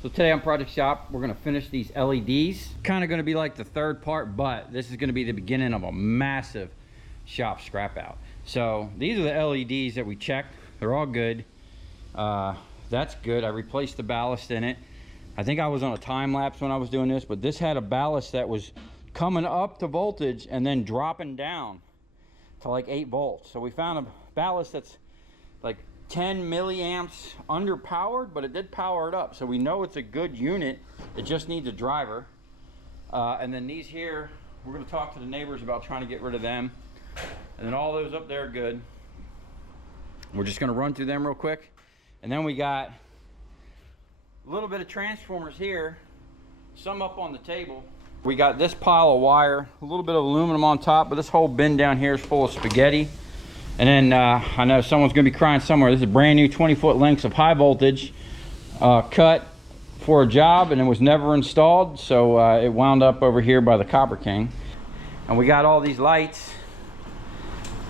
So today on Project Shop, we're gonna finish these LEDs. Kind of gonna be like the third part, but this is gonna be the beginning of a massive shop scrap out. So these are the LEDs that we checked. They're all good. That's good. I replaced the ballast in it. I think I was on a time lapse when I was doing this, but this had a ballast that was coming up to voltage and then dropping down to like 8 volts. So we found a ballast that's like 10 milliamps underpowered, but it did power it up. So we know it's a good unit. It just needs a driver. And then these here, we're gonna talk to the neighbors about trying to get rid of them. And then all those up there are good. We're just gonna run through them real quick. And then we got a little bit of transformers here, some up on the table. We got this pile of wire, a little bit of aluminum on top, but this whole bin down here is full of spaghetti. And then I know someone's gonna be crying somewhere. This is brand new 20-foot lengths of high voltage cut for a job, and it was never installed. So it wound up over here by the Copper King. And we got all these lights,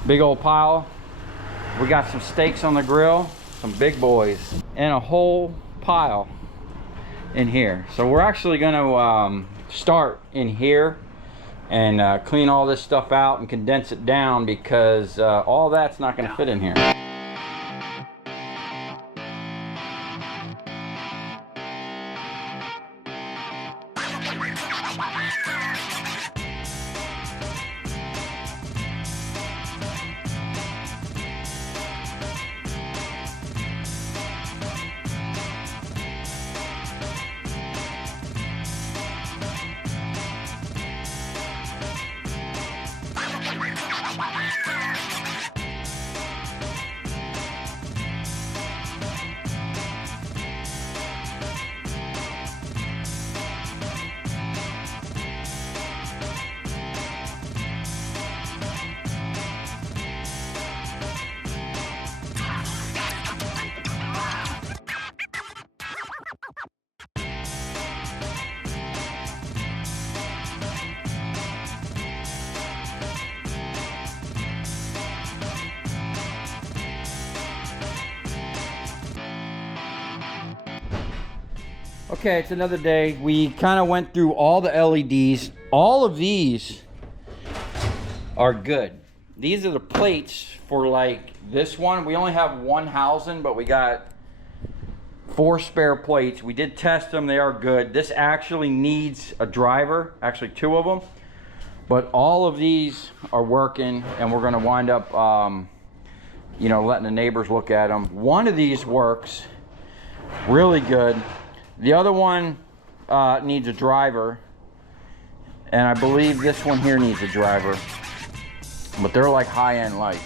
big old pile. We got some steaks on the grill, some big boys, and a whole pile in here. So we're actually gonna start in here and clean all this stuff out and condense it down, because all that's not going to fit in here. Okay, it's another day. We kind of went through all the LEDs. All of these are good. These are the plates for like this one. We only have one housing, but we got 4 spare plates. We did test them, they are good. This actually needs a driver, actually 2 of them. But all of these are working, and we're gonna wind up, you know, letting the neighbors look at them. One of these works really good. The other one needs a driver, and I believe this one here needs a driver, but they're like high-end lights.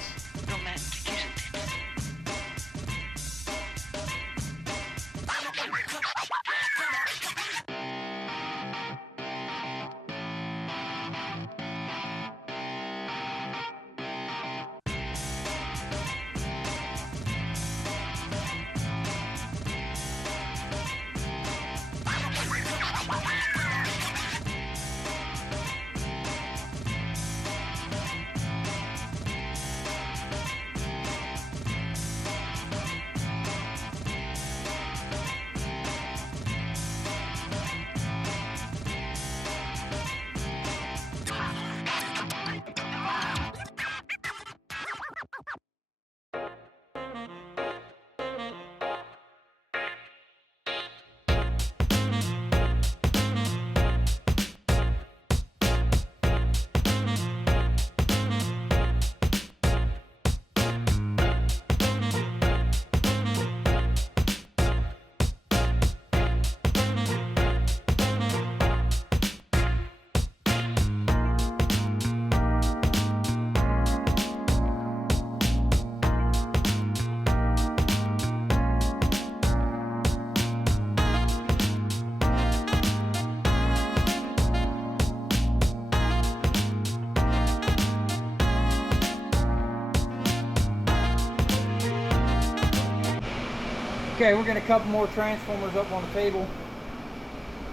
Okay, we're getting a couple more transformers up on the table,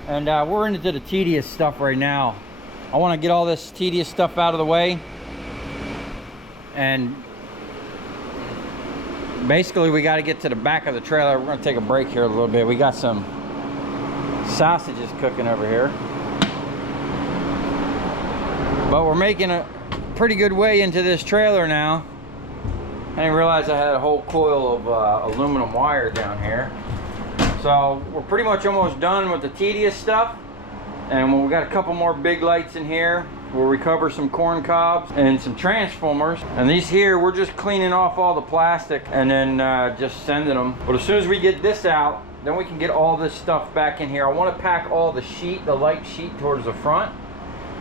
and we're into the tedious stuff right now. I want to get all this tedious stuff out of the way, and basically we got to get to the back of the trailer. We're going to take a break here a little bit. We got some Sausage is cooking over here. But we're making a pretty good way into this trailer now. I didn't realize I had a whole coil of aluminum wire down here. So we're pretty much almost done with the tedious stuff. And we got a couple more big lights in here. We'll recover some corn cobs and some transformers. And these here, we're just cleaning off all the plastic and then just sending them. But as soon as we get this out, then we can get all this stuff back in here. I want to pack all the sheet, the light sheet, towards the front.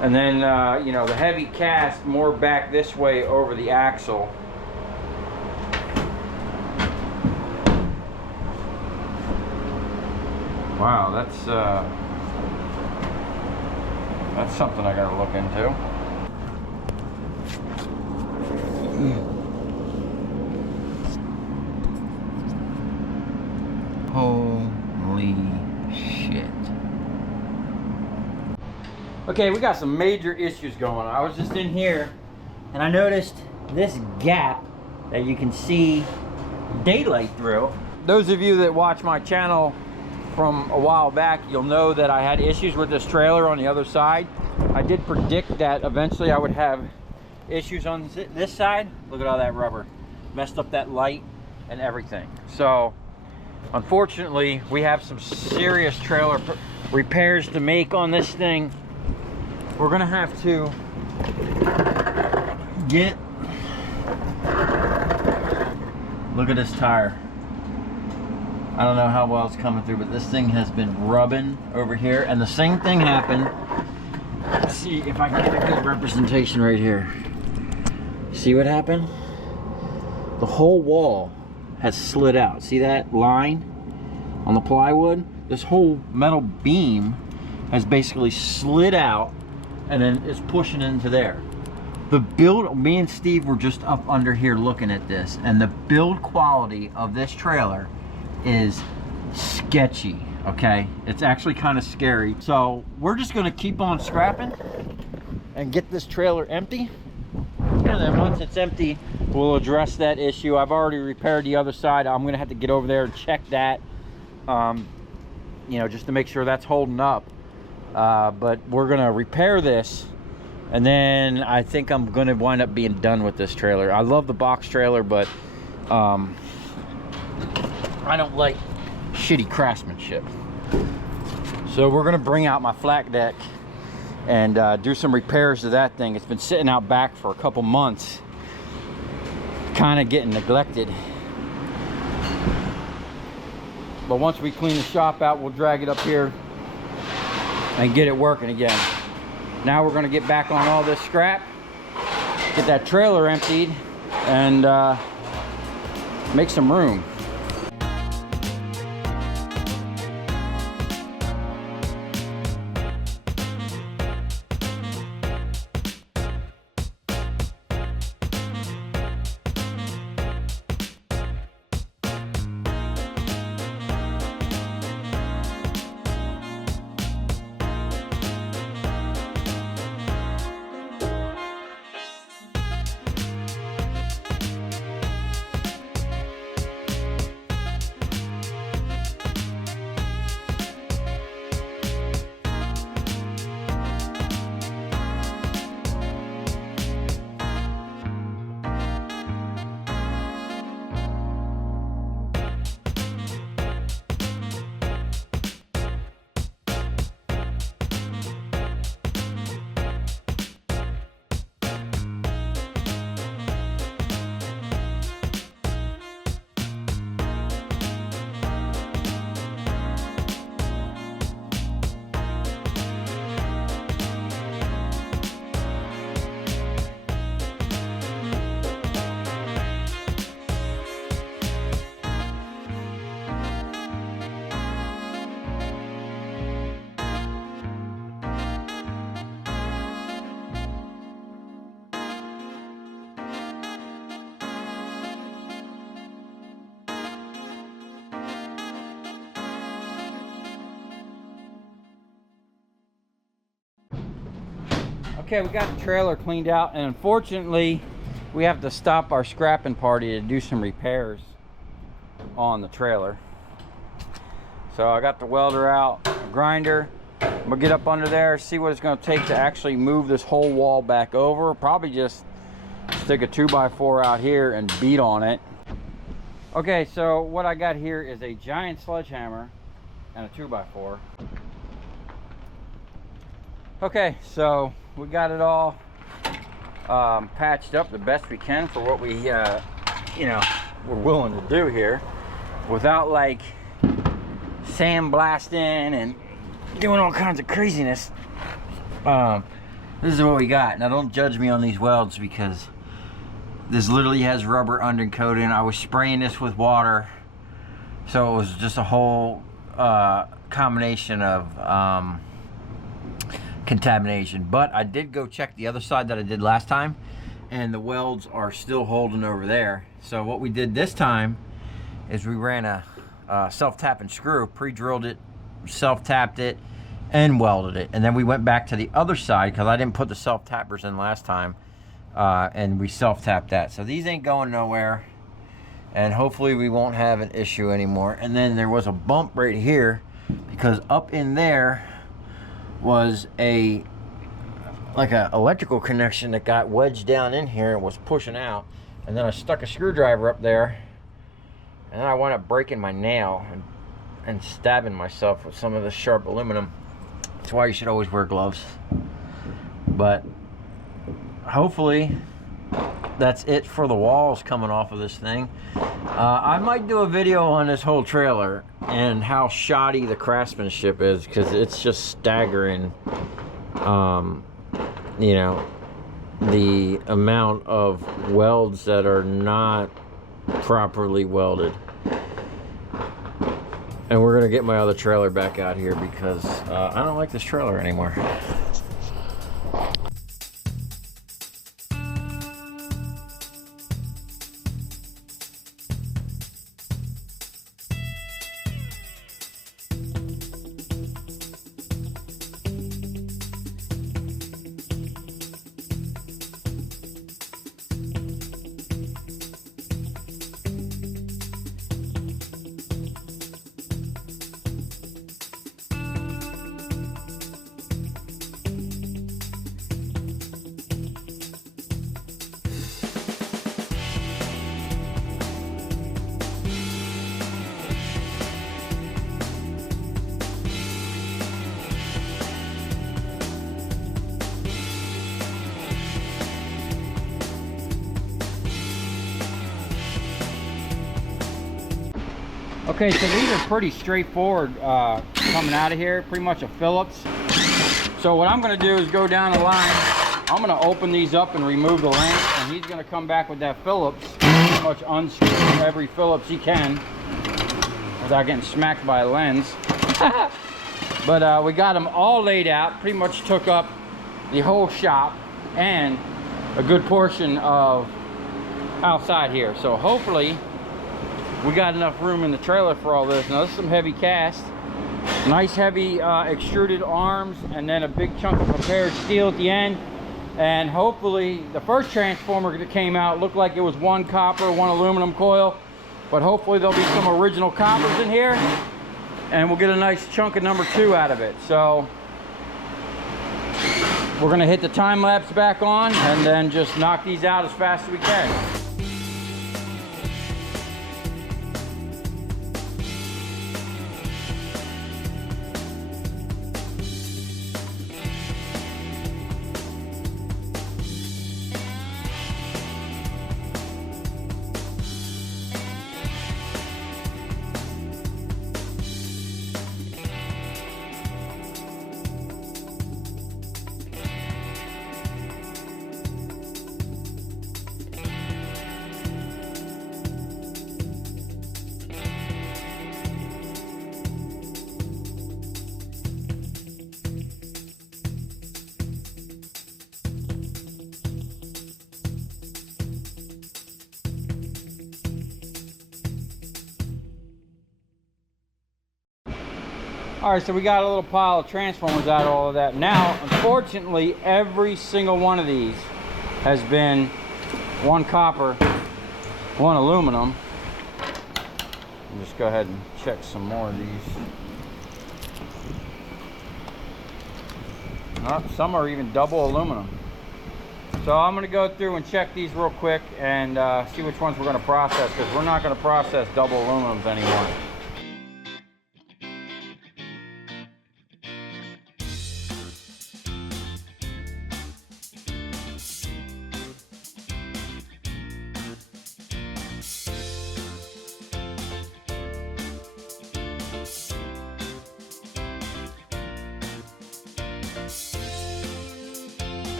And then, you know, the heavy cast more back this way over the axle. Wow, that's something I gotta look into. Holy shit. Okay, we got some major issues going on. I was just in here and I noticed this gap that you can see daylight through. Those of you that watch my channel from a while back, you'll know that I had issues with this trailer on the other side. I did predict that eventually I would have issues on this side. Look at all that rubber. Messed up that light and everything. So, unfortunately, we have some serious trailer repairs to make on this thing. We're gonna have to get... Look at this tire. I don't know how well it's coming through, but this thing has been rubbing over here. And the same thing happened. Let's see if I can get a good representation right here. See what happened? The whole wall has slid out. See that line on the plywood? This whole metal beam has basically slid out and then it's pushing into there. The build, me and Steve were just up under here looking at this, and the build quality of this trailer is sketchy, okay? It's actually kind of scary. So we're just gonna keep on scrapping and get this trailer empty. And then once it's empty, we'll address that issue. I've already repaired the other side. I'm gonna have to get over there and check that, you know, just to make sure that's holding up. But we're gonna repair this, and then I think I'm gonna wind up being done with this trailer. I love the box trailer, but I don't like shitty craftsmanship. So we're gonna bring out my flat deck and do some repairs to that thing. It's been sitting out back for a couple months, kind of getting neglected. But once we clean the shop out, we'll drag it up here and get it working again. Now we're gonna get back on all this scrap, get that trailer emptied, and make some room. Okay, we got the trailer cleaned out, and unfortunately we have to stop our scrapping party to do some repairs on the trailer. So I got the welder out, grinder. I'm gonna get up under there, see what it's gonna take to actually move this whole wall back over. Probably just stick a 2x4 out here and beat on it. Okay, so what I got here is a giant sledgehammer and a 2x4. Okay, so we got it all patched up the best we can for what we, you know, we're willing to do here, without like sandblasting and doing all kinds of craziness. This is what we got. Now don't judge me on these welds, because this literally has rubber undercoating. I was spraying this with water, so it was just a whole combination of contamination. But I did go check the other side that I did last time, and the welds are still holding over there. So what we did this time is we ran a self-tapping screw, pre-drilled it, self-tapped it, and welded it. And then we went back to the other side, because I didn't put the self-tappers in last time, and we self-tapped that. So these ain't going nowhere, and hopefully we won't have an issue anymore. And then there was a bump right here, because up in there was like a electrical connection that got wedged down in here and was pushing out. And then I stuck a screwdriver up there, and then I wound up breaking my nail and stabbing myself with some of the sharp aluminum. That's why you should always wear gloves. But hopefully that's it for the walls coming off of this thing. I might do a video on this whole trailer and how shoddy the craftsmanship is, because it's just staggering. You know, the amount of welds that are not properly welded. And we're gonna get my other trailer back out here, because I don't like this trailer anymore. Okay, so these are pretty straightforward coming out of here, pretty much a Phillips. So what I'm gonna do is go down the line. I'm gonna open these up and remove the length, and he's gonna come back with that Phillips, pretty much unscrew every Phillips he can without getting smacked by a lens. But we got them all laid out, pretty much took up the whole shop and a good portion of outside here. So hopefully we got enough room in the trailer for all this. Now this is some heavy cast, nice heavy extruded arms, and then a big chunk of prepared steel at the end. And hopefully the first transformer that came out looked like it was one copper, one aluminum coil, but hopefully there'll be some original coppers in here, and we'll get a nice chunk of number 2 out of it. So we're gonna hit the time lapse back on and then just knock these out as fast as we can. All right, so we got a little pile of transformers out of all of that. Now, unfortunately, every single one of these has been one copper, one aluminum. I'll just go ahead and check some more of these. Some are even double aluminum. So I'm going to go through and check these real quick and see which ones we're going to process, because we're not going to process double aluminums anymore.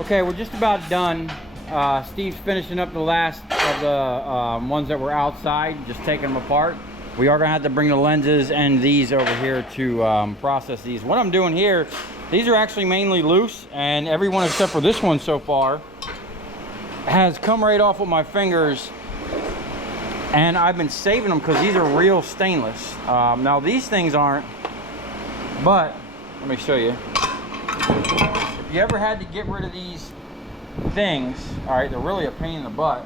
Okay, we're just about done. Steve's finishing up the last of the ones that were outside, just taking them apart. We are gonna have to bring the lenses and these over here to process these. What I'm doing here, these are actually mainly loose, and every one except for this one so far has come right off with my fingers, and I've been saving them because these are real stainless. Now these things aren't, but let me show you. If you ever had to get rid of these things, all right, they're really a pain in the butt.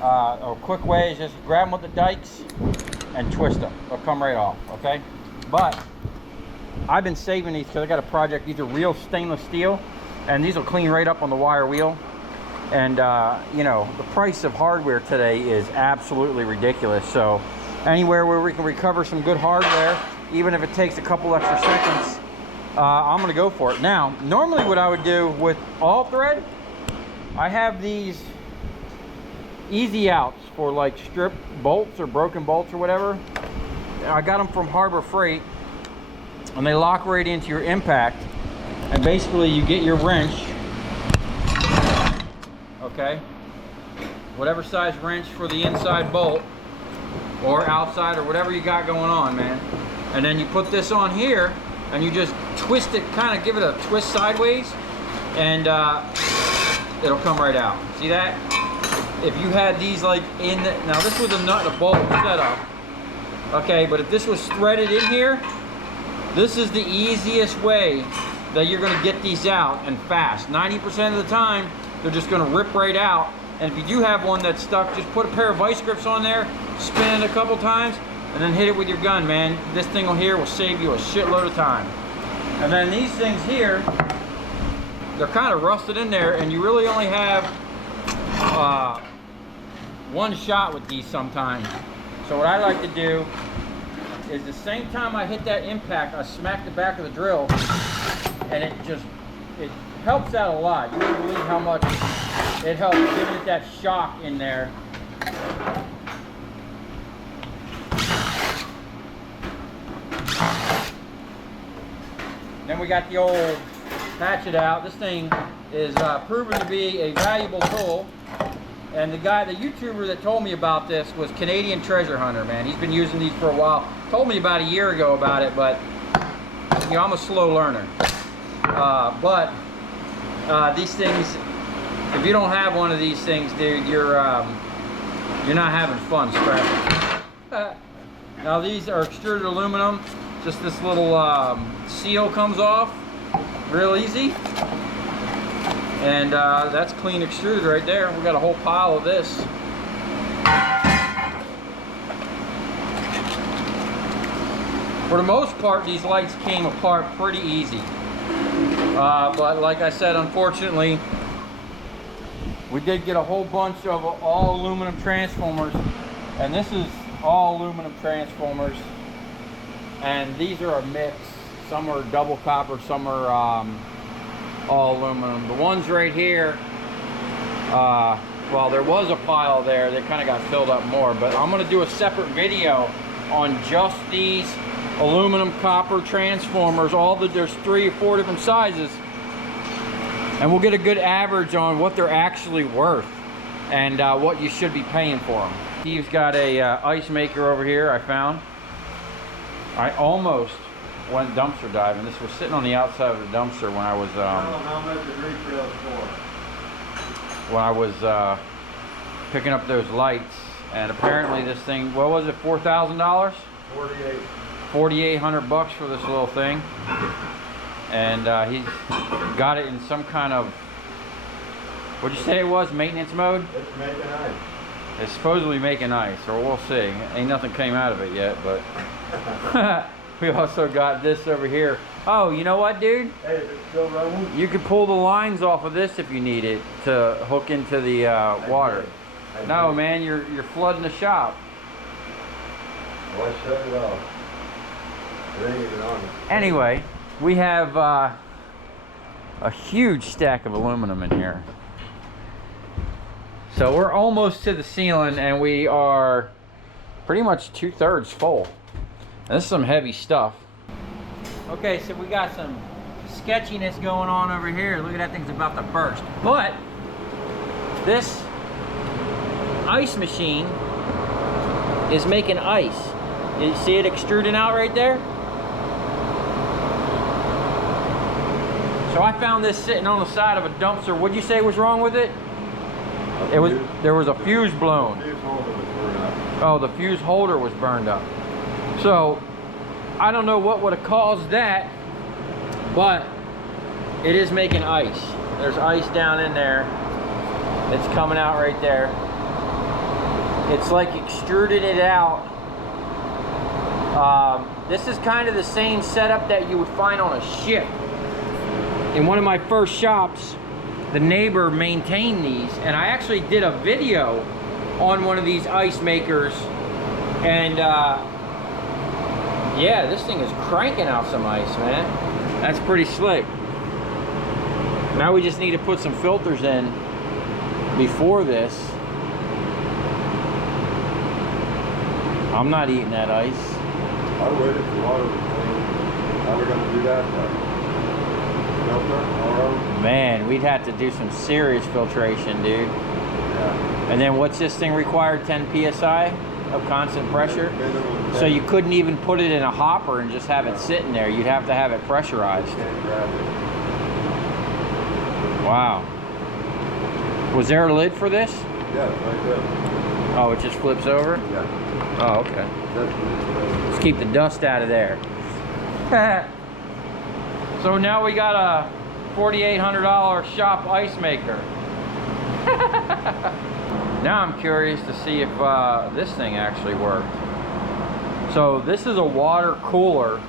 A quick way is just grab them with the dikes and twist them. They'll come right off, okay? But I've been saving these because I got a project. These are real stainless steel, and these will clean right up on the wire wheel. And you know, the price of hardware today is absolutely ridiculous. So anywhere where we can recover some good hardware, even if it takes a couple extra seconds, I'm gonna go for it. Now, normally what I would do with all thread, I have these easy outs for like strip bolts or broken bolts or whatever. I got them from Harbor Freight, and they lock right into your impact. And basically you get your wrench, okay? Whatever size wrench for the inside bolt or outside or whatever you got going on, man. And then you put this on here, and you just twist it, kind of give it a twist sideways, and it'll come right out. See that? If you had these like in the, now this was a nut and a bolt setup, okay, but if this was threaded in here, this is the easiest way that you're gonna get these out, and fast. 90% of the time, they're just gonna rip right out. And if you do have one that's stuck, just put a pair of vice grips on there, spin it a couple times, and then hit it with your gun, man. This thing here will save you a shitload of time. And then these things here, they're kind of rusted in there, and you really only have one shot with these sometimes. So what I like to do is the same time I hit that impact, I smack the back of the drill, and it helps out a lot. You wouldn't believe how much it helps giving it that shock in there. Then we got the old hatchet out. This thing is proven to be a valuable tool. And the YouTuber that told me about this was Canadian Treasure Hunter, man. He's been using these for a while. Told me about a year ago about it, but you know, I'm a slow learner. These things, if you don't have one of these things, dude, you're not having fun scrapping. Now these are extruded aluminum. Just this little seal comes off real easy, and that's clean extruded right there. We got a whole pile of this. For the most part, these lights came apart pretty easy, but like I said, unfortunately, we did get a whole bunch of all aluminum transformers, and this is all aluminum transformers. And these are a mix. Some are double copper, some are all aluminum. The ones right here, well, there was a pile there that kind of got filled up more, but I'm going to do a separate video on just these aluminum copper transformers. There's 3 or 4 different sizes, and we'll get a good average on what they're actually worth and what you should be paying for them. Steve's got a ice maker over here I found. I almost went dumpster diving. This was sitting on the outside of the dumpster when I was how much the refill for? When I was picking up those lights, And apparently this thing, what was it, $4,000? 48. 4,800 bucks for this little thing. And he's got it in some kind of, what'd you say it was, maintenance mode? It's making ice. It's supposedly making ice, or we'll see. Ain't nothing came out of it yet, but we also got this over here. Oh, you know what, dude? Hey, is it still running? You could pull the lines off of this if you need it to hook into the water. No, man, you're flooding the shop. Well, I shut it off. It ain't even on. Anyway, we have a huge stack of aluminum in here. So we're almost to the ceiling, and we are pretty much 2/3 full. And this is some heavy stuff. Okay, so we got some sketchiness going on over here. Look at that thing's about to burst. But this ice machine is making ice. You see it extruding out right there? So I found this sitting on the side of a dumpster. What'd you say was wrong with it? There was a fuse blown. Oh, the fuse holder was burned up. So I don't know what would have caused that, but it is making ice. There's ice down in there. It's coming out right there. It's like extruded it out. This is kind of the same setup that you would find on a ship. In one of my first shops, the neighbor maintained these, and I actually did a video on one of these ice makers, and yeah, this thing is cranking out some ice, man. That's pretty slick. Now we just need to put some filters in before this. I'm not eating that ice. I would if the water was clean. How are we going to do that? Filter? Man, we'd have to do some serious filtration, dude. Yeah. And then what's this thing required? 10 psi of constant pressure? So you couldn't even put it in a hopper and just have it sitting there. You'd have to have it pressurized. Can't grab it. Wow. Was there a lid for this? Yeah, like that. Oh, it just flips over? Yeah. Oh, okay. That's Let's keep the dust out of there. So now we got a $4,800 shop ice maker. Now I'm curious to see if this thing actually worked. So this is a water cooler,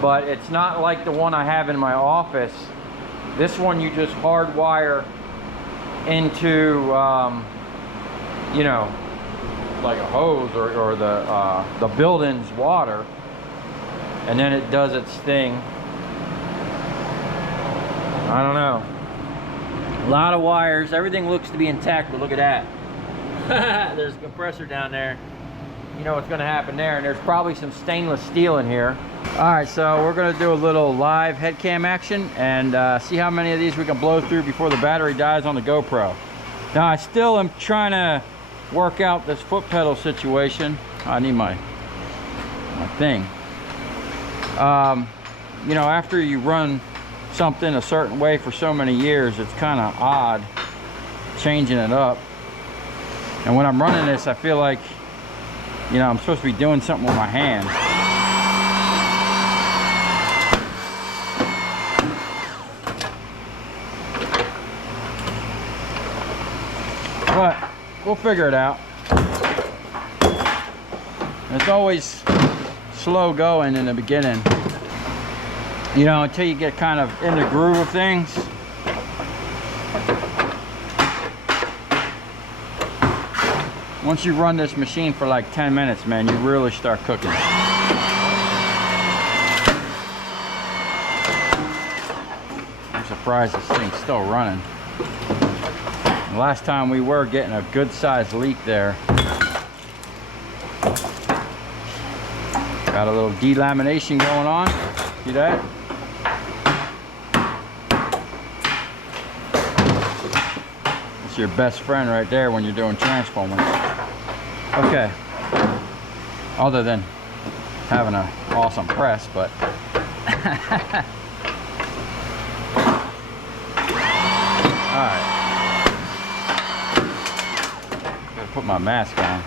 but it's not like the one I have in my office. This one you just hardwire into, you know, like a hose or the building's water, and then it does its thing. I don't know. A lot of wires. Everything looks to be intact, but look at that. There's a compressor down there. You know what's going to happen there, and there's probably some stainless steel in here. All right, so we're going to do a little live head cam action and see how many of these we can blow through before the battery dies on the GoPro. Now I still am trying to work out this foot pedal situation. I need my thing. You know, after you run something a certain way for so many years, it's kind of odd changing it up. And when I'm running this, I feel like, you know, I'm supposed to be doing something with my hand. But we'll figure it out. It's always slow going in the beginning, you know, until you get kind of in the groove of things. Once you run this machine for like 10 minutes, man, you really start cooking. I'm surprised this thing's still running. The last time we were getting a good sized leak there. Got a little delamination going on. See that? It's your best friend right there when you're doing transformers. Okay. Other than having an awesome press, but alright. Gotta put my mask on.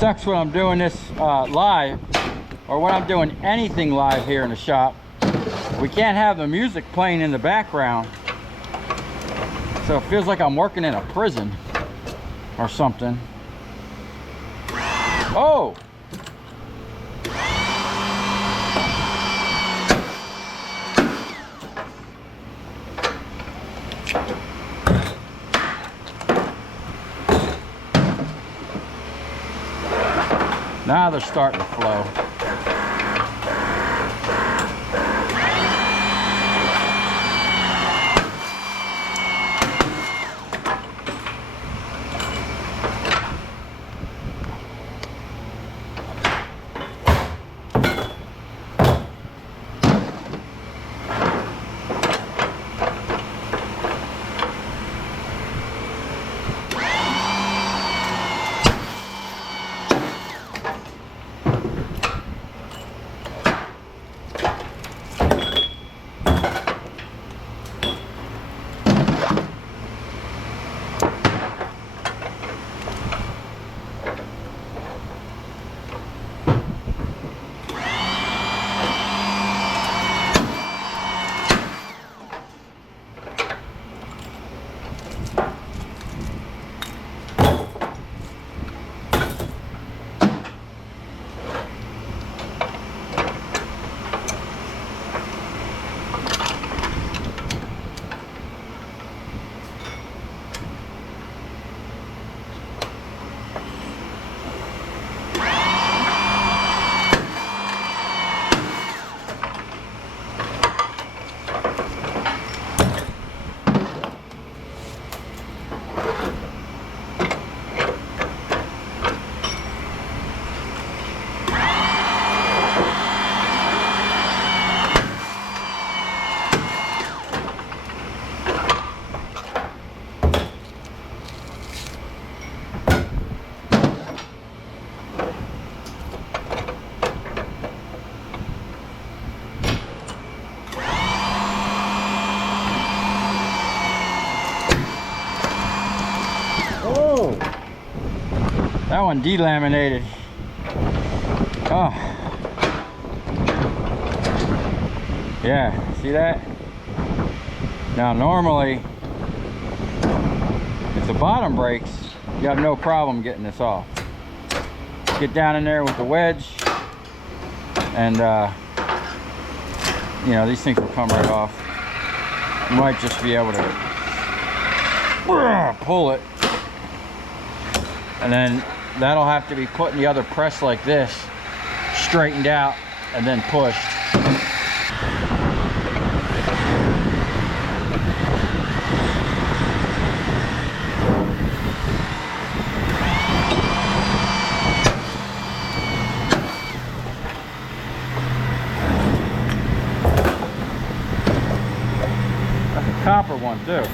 sucks when I'm doing this live, or when I'm doing anything live here in the shop. We can't have the music playing in the background, so it feels like I'm working in a prison or something. Oh! Now they're starting to flow. That one delaminated. Oh. Yeah, see that? Now normally, if the bottom breaks, you have no problem getting this off. Get down in there with the wedge, and you know, these things will come right off. You might just be able to pull it, and then that'll have to be put in the other press like this, straightened out, and then pushed. That's a copper one too.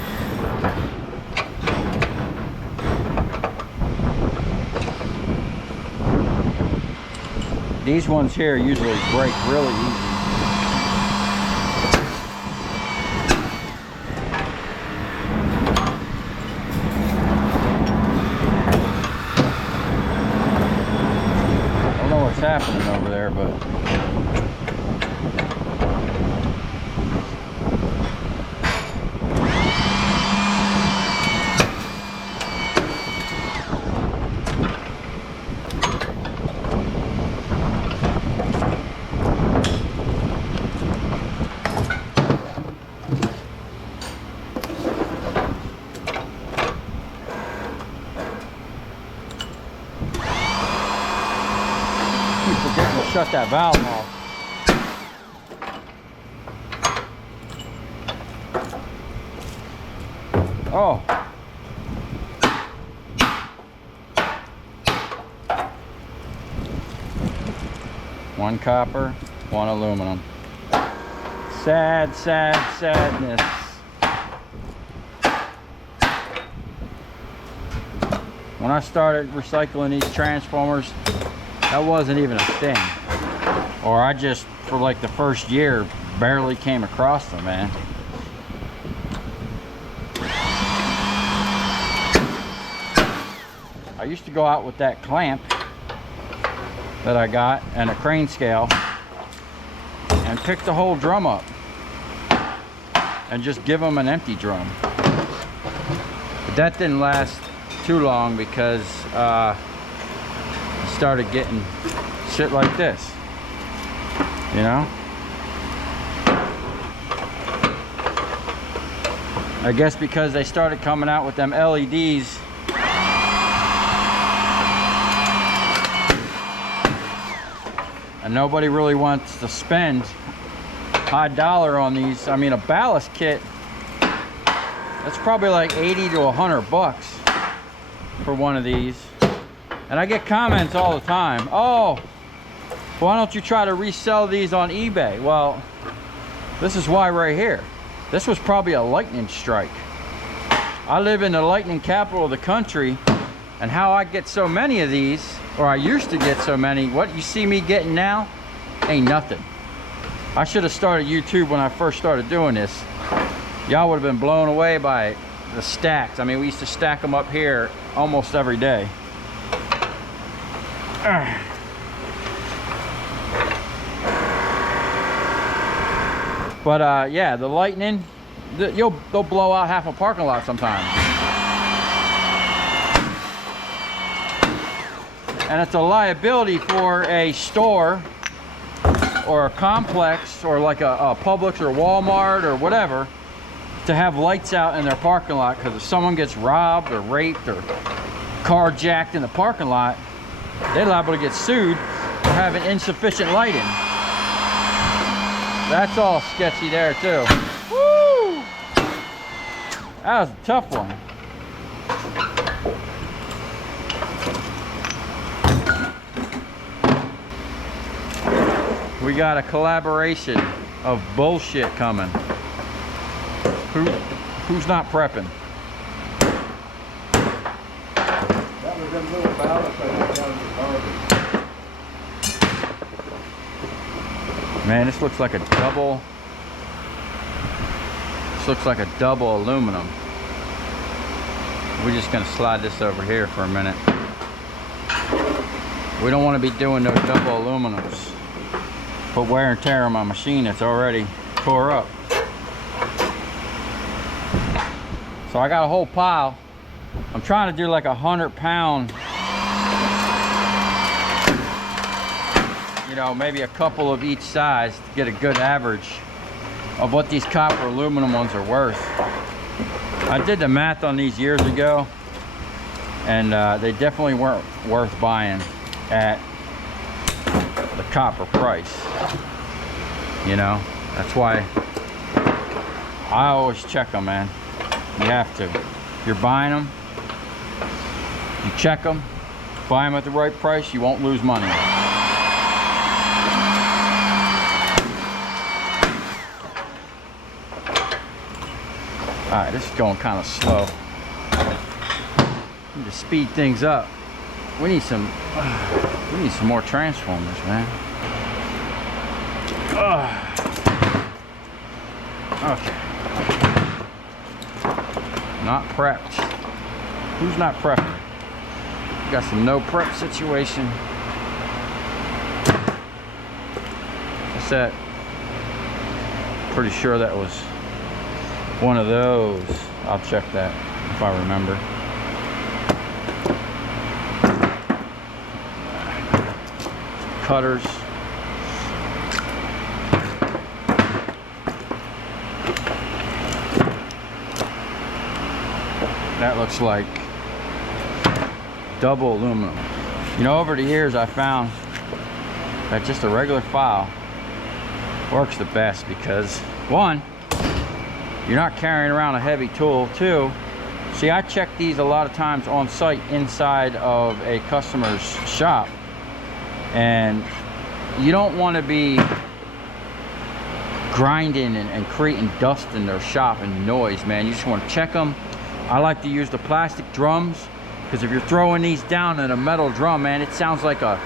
These ones here usually break really easy. I don't know what's happening over there, but forgetting to shut that valve off. Oh. One copper, one aluminum. Sad, sad, sadness. When I started recycling these transformers, that wasn't even a thing. Or I just, for like the first year, barely came across them, man. I used to go out with that clamp that I got and a crane scale and pick the whole drum up and just give them an empty drum. But that didn't last too long because I started getting shit like this, you know? I guess because they started coming out with them LEDs and nobody really wants to spend high dollar on these. I mean, a ballast kit, that's probably like 80 to 100 bucks for one of these. And I get comments all the time, oh, why don't you try to resell these on eBay? Well, this is why right here. This was probably a lightning strike. I live in the lightning capital of the country, and how I get so many of these, or I used to get so many, what you see me getting now ain't nothing. I should have started YouTube when I first started doing this. Y'all would have been blown away by the stacks. I mean, we used to stack them up here almost every day. But yeah, the lightning, they'll blow out half a parking lot sometimes. And it's a liability for a store or a complex or like a Publix or Walmart or whatever to have lights out in their parking lot, because if someone gets robbed or raped or carjacked in the parking lot, they're liable to get sued for having insufficient lighting. That's all sketchy there too. Woo! That was a tough one. We got a collaboration of bullshit coming. Who's not prepping? That was them little ballots I got down in the garbage. Man, this looks like a double. This looks like a double aluminum. We're just gonna slide this over here for a minute. We don't want to be doing no double aluminums. Put wear and tear on my machine that's already tore up. So I got a whole pile. I'm trying to do like 100-pound, you know, maybe a couple of each size to get a good average of what these copper aluminum ones are worth. I did the math on these years ago, and they definitely weren't worth buying at the copper price. You know, that's why I always check them, man. You have to. If you're buying them, you check them, buy them at the right price, you won't lose money. Alright, this is going kind of slow. Need to speed things up. We need some more transformers, man. Okay. Not prepped. Who's not prepping? Got some no prep situation. What's that? Pretty sure that was one of those. I'll check that if I remember. Cutters. That looks like double aluminum. You know, over the years I found that just a regular file works the best because, one, you're not carrying around a heavy tool. Two, see, I check these a lot of times on site inside of a customer's shop, and you don't want to be grinding and creating dust in their shop and noise, man. You just want to check them. I like to use the plastic drums, because if you're throwing these down in a metal drum, man, it sounds like a,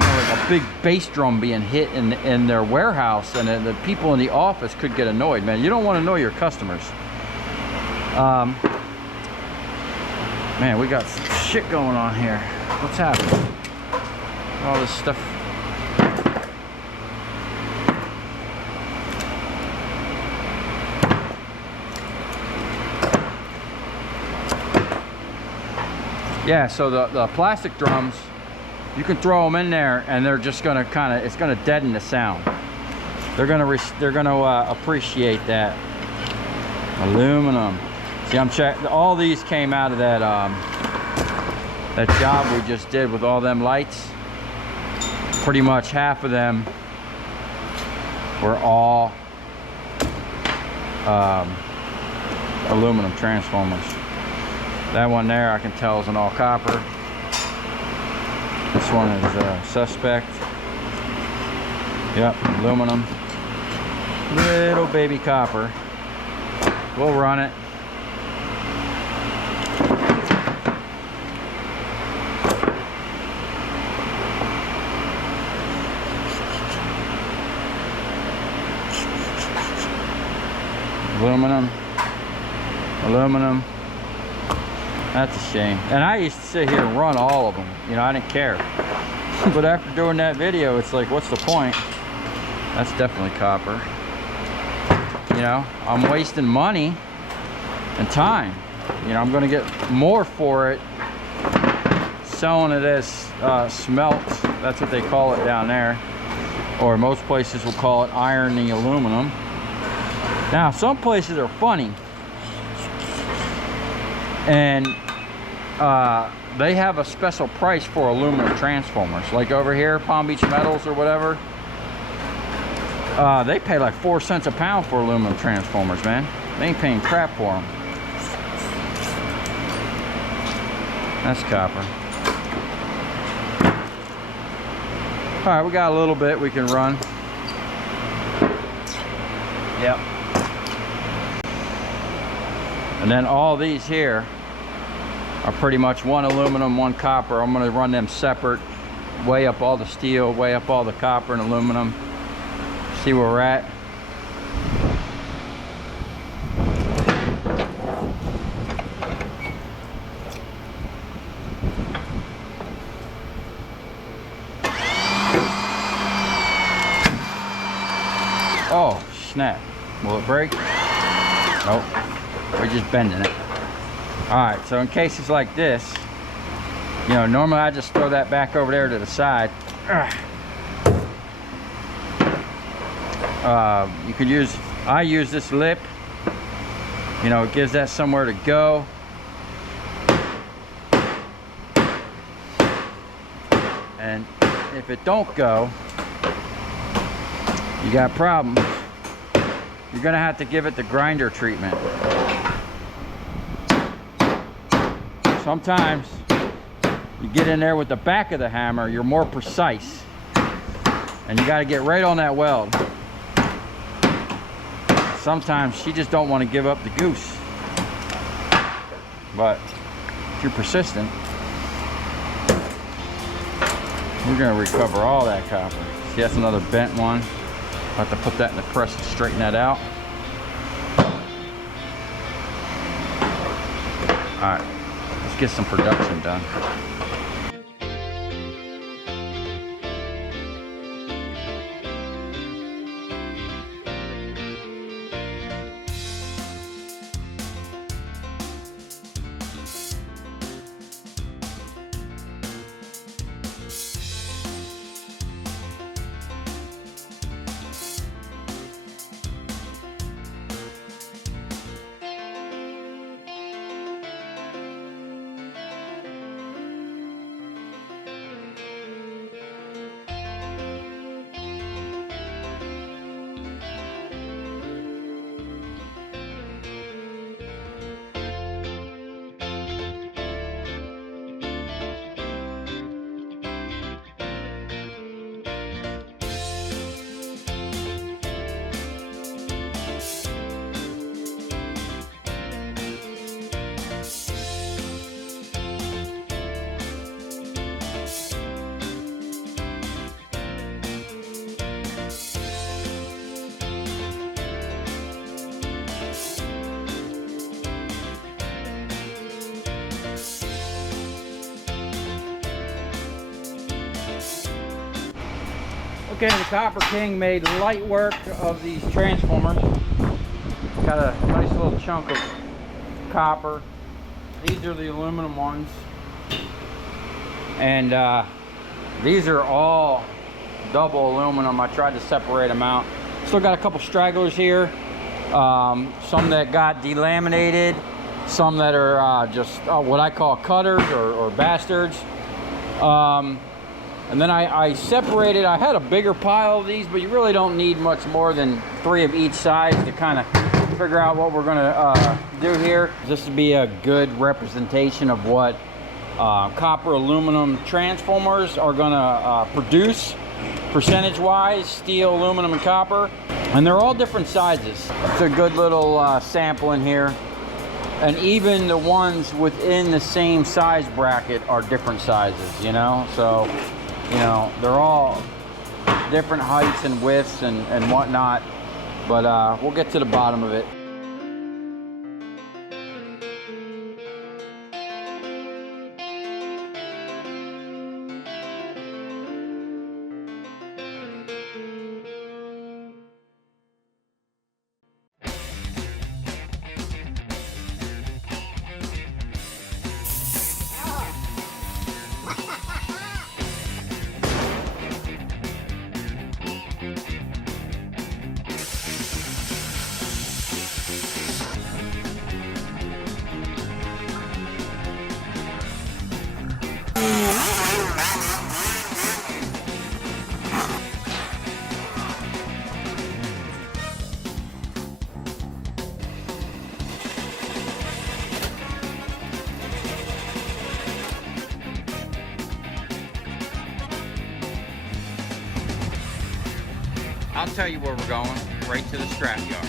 you know, like a big bass drum being hit in their warehouse, and the people in the office could get annoyed, man. You don't want to annoy your customers. Man, we got some shit going on here. What's happening? All this stuff Yeah, so the plastic drums, you can throw them in there and they're just gonna it's gonna deaden the sound. They're gonna appreciate that. Aluminum. See, I'm checking. All these came out of that that job we just did with all them lights. Pretty much half of them were all aluminum transformers. That one there I can tell is an all copper. This one is suspect. Yep, aluminum. Little baby copper. We'll run it. Aluminum, aluminum. That's a shame. And I used to sit here and run all of them. You know, I didn't care. But after doing that video, it's like, what's the point? That's definitely copper. You know, I'm wasting money and time. You know, I'm going to get more for it selling it as smelt. That's what they call it down there. Or most places will call it irony aluminum. Now, some places are funny, and they have a special price for aluminum transformers. Like over here, Palm Beach Metals or whatever, they pay like 4 cents a pound for aluminum transformers, man. They ain't paying crap for them. That's copper. All right, we got a little bit we can run. Yep. And then all these here are pretty much one aluminum, one copper. I'm going to run them separate, weigh up all the steel, weigh up all the copper and aluminum, see where we're at. Oh, snap. Will it break? Nope. We're just bending it. Alright, so in cases like this, you know, normally I just throw that back over there to the side. You could use, I use this lip. You know, it gives that somewhere to go. And if it don't go, you got problems. You're gonna have to give it the grinder treatment. Sometimes you get in there with the back of the hammer, you're more precise, and you got to get right on that weld. Sometimes she just don't want to give up the goose, but if you're persistent, we're going to recover all that copper. See, that's another bent one. I'll have to put that in the press to straighten that out. All right. Get some production done. Okay, the Copper King made light work of these transformers. Got a nice little chunk of copper. These are the aluminum ones. And these are all double aluminum. I tried to separate them out. Still got a couple stragglers here. Some that got delaminated, some that are just what I call cutters or bastards. And then I separated. I had a bigger pile of these, but you really don't need much more than 3 of each size to kind of figure out what we're gonna do here. This would be a good representation of what copper aluminum transformers are gonna produce percentage-wise, steel, aluminum, and copper. And they're all different sizes. It's a good little sample in here. And even the ones within the same size bracket are different sizes, you know? So, you know, they're all different heights and widths and whatnot. But we'll get to the bottom of it. I'll tell you where we're going, right to the scrap yard.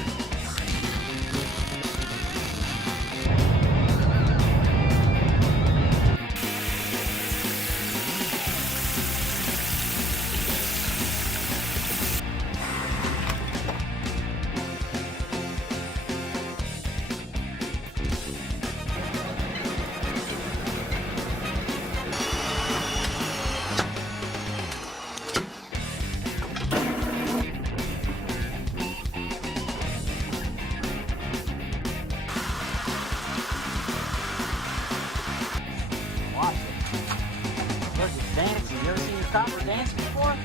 Watch it. Look, it's dancing. You ever seen your copper dancing before?